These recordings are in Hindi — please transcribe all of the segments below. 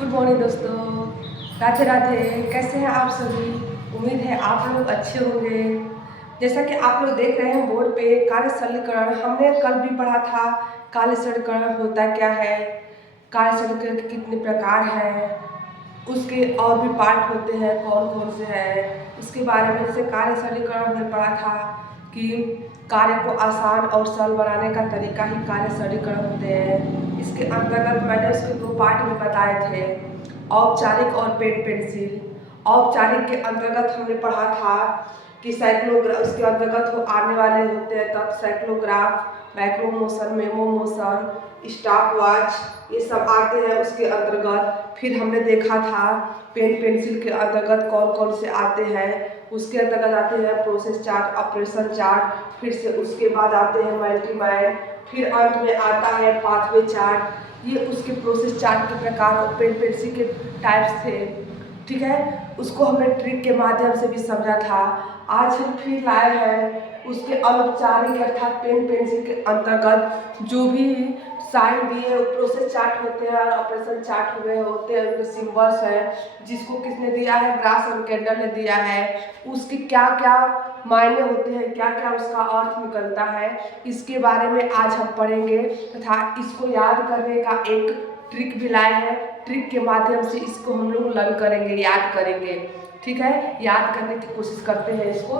गुड मॉर्निंग दोस्तों, राधे राधे। कैसे हैं आप सभी? उम्मीद है आप लोग अच्छे होंगे। जैसा कि आप लोग देख रहे हैं बोर्ड पे कार्य सरलीकरण, हमने कल भी पढ़ा था। कार्य सरलीकरण होता क्या है, कार्य सरलीकरण के कितने प्रकार हैं, उसके और भी पार्ट होते हैं कौन कौन से हैं, उसके बारे में। जैसे कार्य सरलीकरण हमने पढ़ा था कि कार्य को आसान और सरल बनाने का तरीका ही कार्य सरलीकरण होते हैं। इसके अंतर्गत मैंने उसके दो पार्ट में बताए थे, औपचारिक और पेन पेंसिल। औपचारिक के अंतर्गत हमने पढ़ा था कि साइक्लोग्राफ, उसके अंतर्गत आने वाले होते हैं तब cyclograph, micro motion, memo motion, stop watch, ये सब आते हैं उसके अंतर्गत। फिर हमने देखा था पेन पेंसिल के अंतर्गत कौन कौन से आते हैं। उसके अंतर्गत आते हैं प्रोसेस चार्ट, ऑपरेशन चार्ट, फिर से उसके बाद आते हैं मल्टी माइंड, फिर अंत में आता है पाथवे चार्ट। ये उसके प्रोसेस चार्ट के प्रकार और पेन पेंसिल के टाइप्स थे। ठीक है, उसको हमने ट्रिक के माध्यम से भी समझा था। आज हम फिर लाए हैं उसके अनौपचारिक अर्थात पेन पेंसिल के अंतर्गत जो भी साइन दिए प्रोसेस चार्ट होते हैं और ऑपरेशन चार्ट हुए होते हैं, उनके सिंबल्स हैं, जिसको किसने दिया है, ग्रास और कैंडल ने दिया है। उसके क्या क्या मायने होते हैं, क्या क्या उसका अर्थ निकलता है, इसके बारे में आज हम पढ़ेंगे तथा इसको याद करने का एक ट्रिक भी लाए हैं। ट्रिक के माध्यम से इसको हम लोग लर्न करेंगे, याद करेंगे। ठीक है, याद करने की कोशिश करते हैं इसको।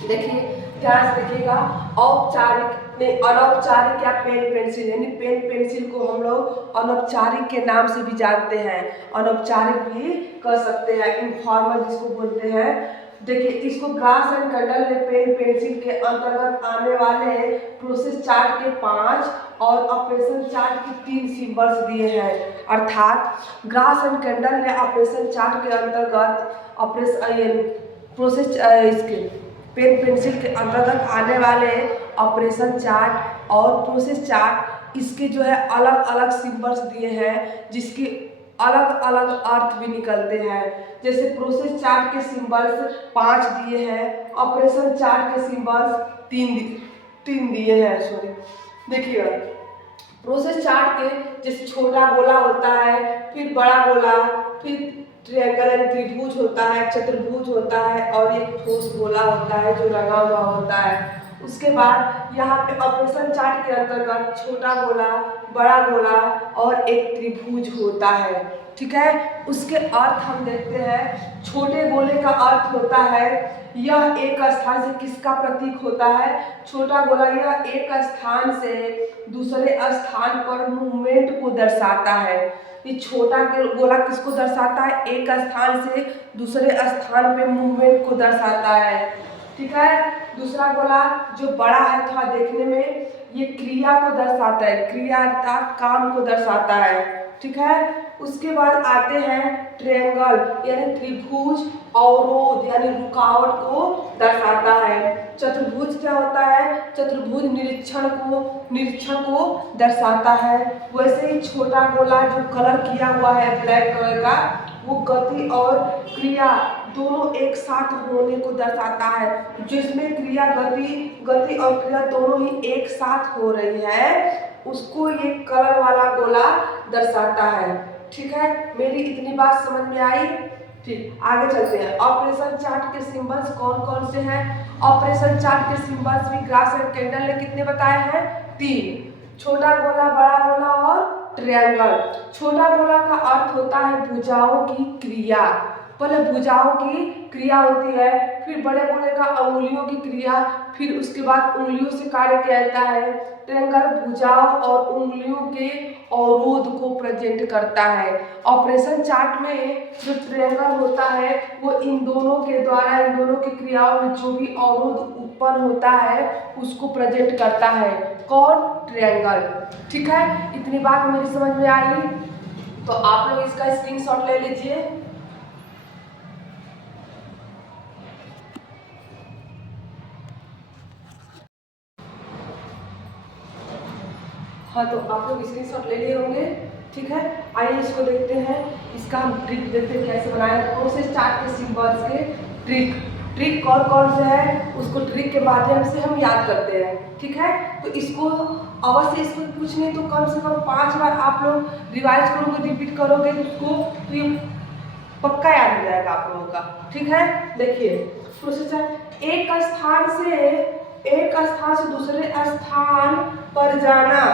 देखिए, ध्यान से देखिएगा। औपचारिक नहीं, अनौपचारिक या पेन पेंसिल, यानी पेन पेंसिल को हम लोग अनौपचारिक के नाम से भी जानते हैं, अनौपचारिक भी कर सकते हैं, इनफॉर्मल जिसको बोलते हैं। देखिए, इसको ग्रास एंड कैंडल ने पेन पेंसिल के अंतर्गत आने वाले प्रोसेस चार्ट के 5 और ऑपरेशन चार्ट के 3 सिंबल्स दिए हैं। अर्थात ग्रास एंड कैंडल ने ऑपरेशन चार्ट के अंतर्गत प्रोसेस इसके पेन पेंसिल के अंतर्गत आने वाले ऑपरेशन चार्ट और प्रोसेस चार्ट, इसके जो है अलग अलग सिंबल्स दिए हैं, जिसके अलग अलग अर्थ भी निकलते हैं। जैसे प्रोसेस चार्ट के सिंबल्स 5 दिए हैं, ऑपरेशन चार्ट के सिंबल्स 3 दिए हैं। सॉरी, देखिएगा, प्रोसेस चार्ट के जैसे छोटा गोला होता है, फिर बड़ा गोला, फिर ट्रायंगल यानी त्रिभुज होता है, चतुर्भुज होता है और एक ठोस गोला होता है जो रंगा हुआ होता है। उसके बाद यहाँ पे ऑपरेशन चार्ट के अंतर्गत छोटा गोला, बड़ा गोला और एक त्रिभुज होता है। ठीक है, उसके अर्थ हम देखते हैं। छोटे गोले का अर्थ होता है यह एक स्थान से किसका प्रतीक होता है, छोटा गोला यह एक स्थान से दूसरे स्थान पर मूवमेंट को दर्शाता है। ये छोटा गोला किसको दर्शाता है, एक स्थान से दूसरे स्थान पे मूवमेंट को दर्शाता है। ठीक है, दूसरा गोला जो बड़ा है थोड़ा देखने में, ये क्रिया को दर्शाता है, क्रिया अर्थात काम को दर्शाता है। ठीक है, उसके बाद आते हैं ट्रायंगल यानी त्रिभुज, अवरोध यानी रुकावट को दर्शाता है। चतुर्भुज क्या होता है, चतुर्भुज निरीक्षण को दर्शाता है। वैसे ही छोटा गोला जो कलर किया हुआ है ब्लैक कलर का, वो गति और क्रिया दोनों एक साथ होने को दर्शाता है। जिसमें क्रिया गति और क्रिया दोनों ही एक साथ हो रही है, उसको ये कलर वाला गोला दर्शाता है। ठीक है, मेरी इतनी बात समझ में आई। ठीक, आगे चलते हैं। ऑपरेशन चार्ट के सिंबल्स कौन कौन से हैं? ऑपरेशन चार्ट के सिंबल्स भी ग्रास एंड कैंडल ने कितने बताए हैं? 3, छोटा गोला, बड़ा गोला और ट्रायंगल। छोटा गोला का अर्थ होता है भुजाओं की क्रिया, पहले भुजाओं की क्रिया होती है, फिर बड़े गोले का अंगुलियों की क्रिया, फिर उसके बाद उंगलियों से कार्य किया जाता है। ट्रायंगल भुजाओं और उंगलियों के अवरोध को प्रेजेंट करता है। ऑपरेशन चार्ट में जो ट्रायंगल होता है वो इन दोनों के द्वारा, इन दोनों की क्रियाओं में जो भी अवरोध उत्पन्न होता है उसको प्रेजेंट करता है। कौन? ट्रायंगल। ठीक है, इतनी बात मेरी समझ में आई तो आप लोग इसका स्क्रीनशॉट ले लीजिए। हाँ, तो आप लोग स्क्रीनशॉट ले लिए होंगे। ठीक है, आइए इसको देखते हैं, इसका हम ट्रिक देखते हैं कैसे बनाए। प्रोसेस चार्ट के सिंबल्स के ट्रिक कौन कौन से है, उसको ट्रिक के माध्यम से हम याद करते हैं। ठीक है, तो इसको अवश्य इसको पूछने तो कम से कम 5 बार आप लोग रिवाइज करोगे, रिपीट करोगे उसको, तो ये पक्का याद हो जाएगा आप लोगों का। ठीक है, देखिए प्रोसेसर एक स्थान से दूसरे स्थान पर जाना,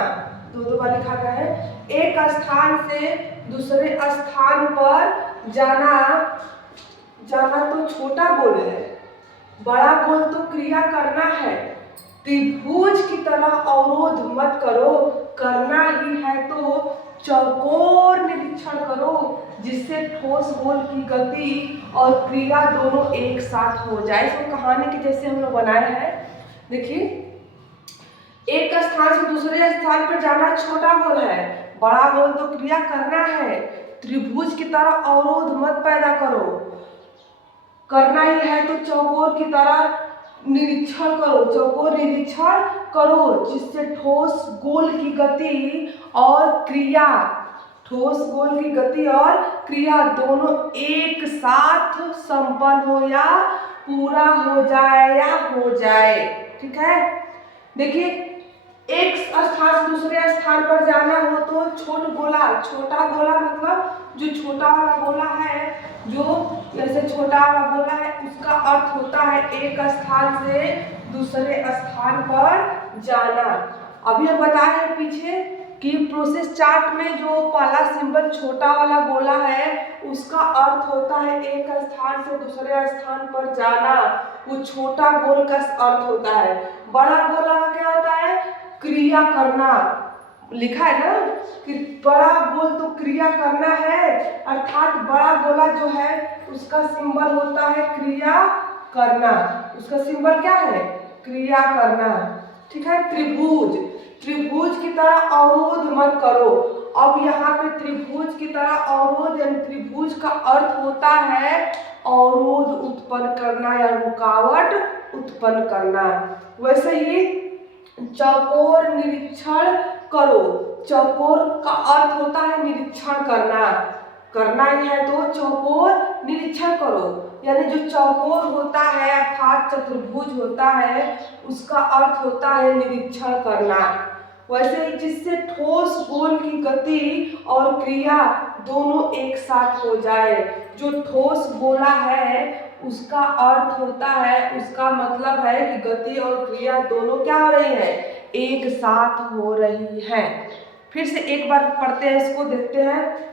दो बार लिखा गया है, एक स्थान से दूसरे स्थान पर जाना, जाना तो छोटा गोल है, बड़ा गोल तो क्रिया करना है। त्रिभुज की तरह अवरोध मत करो, करना ही है तो चौकोर निरीक्षण करो, जिससे ठोस गोल की गति और क्रिया दोनों एक साथ हो जाए। इसको कहानी के जैसे हम लोग बनाए हैं। देखिए, एक स्थान से दूसरे स्थान पर जाना छोटा गोल है, बड़ा गोल तो क्रिया करना है। त्रिभुज की तरह अवरोध मत पैदा करो, करना ही है तो चौकोर की तरह निरीक्षण करो, चौकोर निरीक्षण करो, जिससे ठोस गोल की गति और क्रिया, ठोस गोल की गति और क्रिया दोनों एक साथ संपन्न हो या पूरा हो जाए। ठीक है, देखिए एक स्थान से दूसरे स्थान पर जाना हो तो छोटा गोला मतलब जो छोटा वाला गोला है, जो जैसे छोटा वाला गोला है, उसका अर्थ होता है एक स्थान से दूसरे स्थान पर जाना। अभी हम बताए हैं पीछे कि प्रोसेस चार्ट में जो पहला सिंबल छोटा वाला गोला है उसका अर्थ होता है एक स्थान से दूसरे स्थान पर जाना, वो छोटा गोल का अर्थ होता है। बड़ा गोला का क्या होता है? क्रिया करना, लिखा है ना कि बड़ा गोल तो क्रिया करना है, अर्थात बड़ा गोला जो है उसका सिंबल होता है क्रिया करना, उसका सिंबल क्या है? क्रिया करना। ठीक है, त्रिभुज की तरह अवरोध मत करो। अब यहाँ पे त्रिभुज की तरह अवरोध यानी त्रिभुज का अर्थ होता है अवरोध उत्पन्न करना या रुकावट उत्पन्न करना। वैसे ही चौकोर निरीक्षण करो, चौकोर का अर्थ होता है निरीक्षण करना ही है तो चौकोर निरीक्षण करो, यानी जो चौकोर होता है अर्थात चतुर्भुज होता है उसका अर्थ होता है निरीक्षण करना। वैसे ही जिससे ठोस गोल की गति और क्रिया दोनों एक साथ हो जाए। जो ठोस गोला है उसका अर्थ होता है, उसका मतलब है कि गति और क्रिया दोनों क्या हो रही है? एक साथ हो रही है। फिर से एक बार पढ़ते हैं, इसको देखते हैं।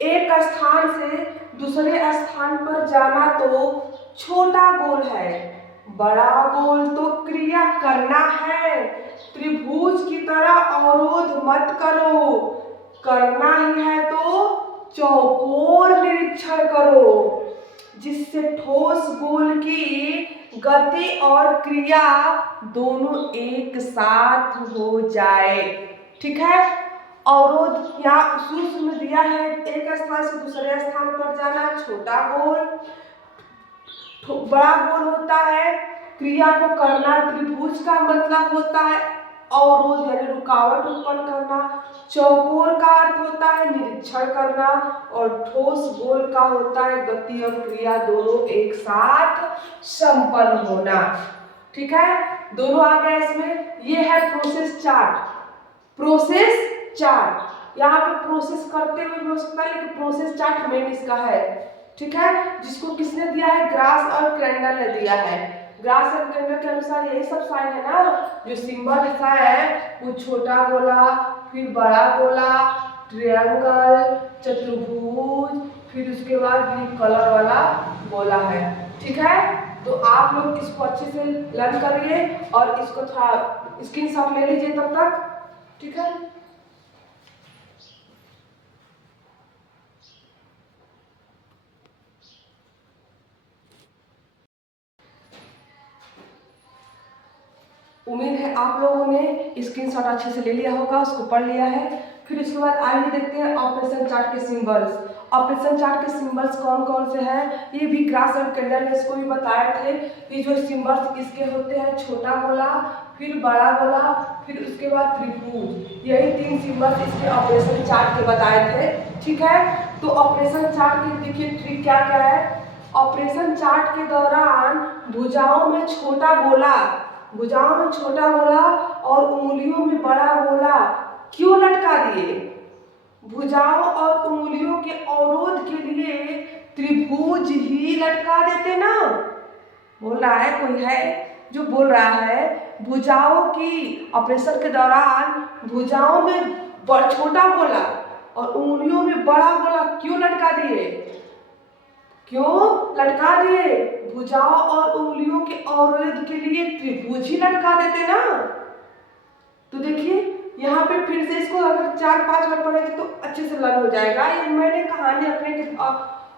एक स्थान से दूसरे स्थान पर जाना तो छोटा गोल है, बड़ा गोल तो क्रिया करना है। त्रिभुज की तरह अवरोध मत करो, करना ही है तो चौकोर निरीक्षण करो, जिससे ठोस गोल की गति और क्रिया दोनों एक साथ हो जाए। ठीक है, अवरोध यहाँ शुरू में दिया है एक स्थान से दूसरे स्थान पर जाना छोटा गोल, बड़ा गोल होता है क्रिया को करना। त्रिभुज का मतलब होता है अवरोध यानी रुकावट उत्पन्न करना। चौकोर का अर्थ होता है निरीक्षण करना और ठोस गोल का होता है गति और क्रिया दोनों एक साथ संपन्न होना। ठीक है, दोनों आ गए इसमें। ये है प्रोसेस चार्ट। यहाँ पे प्रोसेस करते हुए भी हो सकता है, लेकिन प्रोसेस चार्ट मेन इसका है। ठीक है, जिसको किसने दिया है? ग्रास और क्रेंडल ने दिया है। ग्रास और क्रेंडल के अनुसार यही सब साइन है ना, जो सिंबल ऐसा है वो छोटा गोला, फिर बड़ा गोला, ट्रायंगल, चतुर्भुज, फिर उसके बाद ग्रीन कलर वाला गोला है। ठीक है, तो आप लोग इसको अच्छे से लर्न करिए और इसको थोड़ा स्क्रीनशॉट ले लीजिए तब तक। ठीक है, उम्मीद है आप लोगों ने स्क्रीनशॉट अच्छे से ले लिया होगा, उसको पढ़ लिया है। फिर उसके बाद आइए देखते हैं ऑपरेशन चार्ट के सिंबल्स। ऑपरेशन चार्ट के सिंबल्स कौन कौन से हैं, ये भी ग्रास और कैंडल ने इसको भी बताए थे। ये जो सिंबल्स इसके होते हैं छोटा गोला, फिर बड़ा गोला, फिर उसके बाद त्रिभुज, यही 3 सिंबल्स इसके ऑपरेशन चार्ट के बताए थे। ठीक है, तो ऑपरेशन चार्ट की देखिए ट्रिक क्या क्या है। ऑपरेशन चार्ट के दौरान भुजाओं में छोटा गोला और उंगलियों में बड़ा गोला भुजाओं और उंगलियों के अवरोध के लिए त्रिभुज ही लटका देते ना। बोल रहा है, कोई है जो बोल रहा है भुजाओं की ऑपरेशन के दौरान भुजाओं में छोटा गोला और उंगलियों में बड़ा गोला क्यों लटका दिए, क्यों लटका दिए? भुजाओं और उंगलियों के अवरोध के लिए त्रिभुज ही लटका देते ना। तो देखिए यहाँ पे फिर से इसको अगर 4-5 बार पढ़ेंगे तो अच्छे से लर्न हो जाएगा। ये मैंने कहानी अपने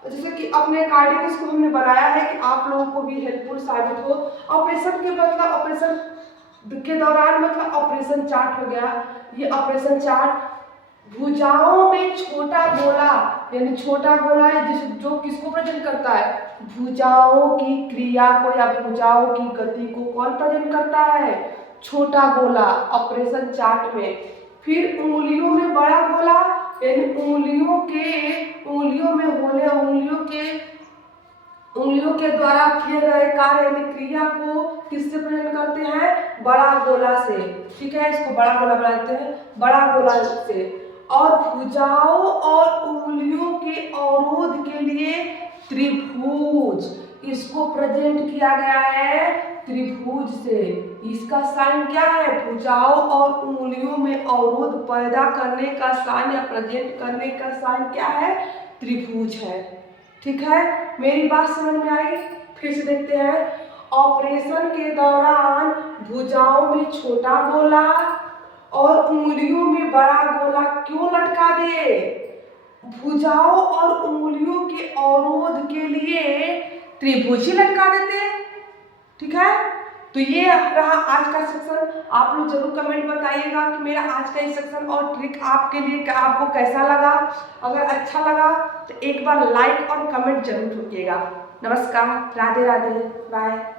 जैसे कि अपने अकॉर्डिंग इसको हमने बनाया है कि आप लोगों को भी हेल्पफुल साबित हो। ऑपरेशन के मतलब ऑपरेशन के दौरान मतलब ऑपरेशन चार्ट हो गया। ये ऑपरेशन चार्ट भुजाओं में छोटा गोला, यानी छोटा गोला है जो किसको प्रेजेंट करता है? भुजाओं की क्रिया को या भुजाओं की गति को कौन प्रेजेंट करता है? छोटा गोला ऑपरेशन चार्ट में। फिर उंगलियों में बड़ा गोला, यानी उंगलियों में होने उंगलियों के द्वारा किए गए कार्य यानी क्रिया को किससे प्रेजेंट करते हैं? बड़ा गोला से। ठीक है, इसको बड़ा गोला बनाते हैं, बड़ा गोला से। और भुजाओं और उंगलियों के अवरोध के लिए त्रिभुज, इसको प्रेजेंट किया गया है त्रिभुज से। इसका साइन क्या है? भुजाओं और उंगलियों में अवरोध पैदा करने का साइन या प्रेजेंट करने का साइन क्या है? त्रिभुज है। ठीक है, मेरी बात समझ में आई? फिर से देखते हैं। ऑपरेशन के दौरान भुजाओं में छोटा गोला और उंगलियों में बड़ा गोला क्यों लटका दिए? भुजाओं और उंगलियों के अवरोध के लिए त्रिभुज ही लटका देते। ठीक है, तो ये रहा आज का सेक्शन। आप लोग जरूर कमेंट बताइएगा कि मेरा आज का ये सेक्शन और ट्रिक आपके लिए आपको कैसा लगा। अगर अच्छा लगा तो एक बार लाइक और कमेंट जरूर ठोकिएगा। नमस्कार, राधे राधे, बाय।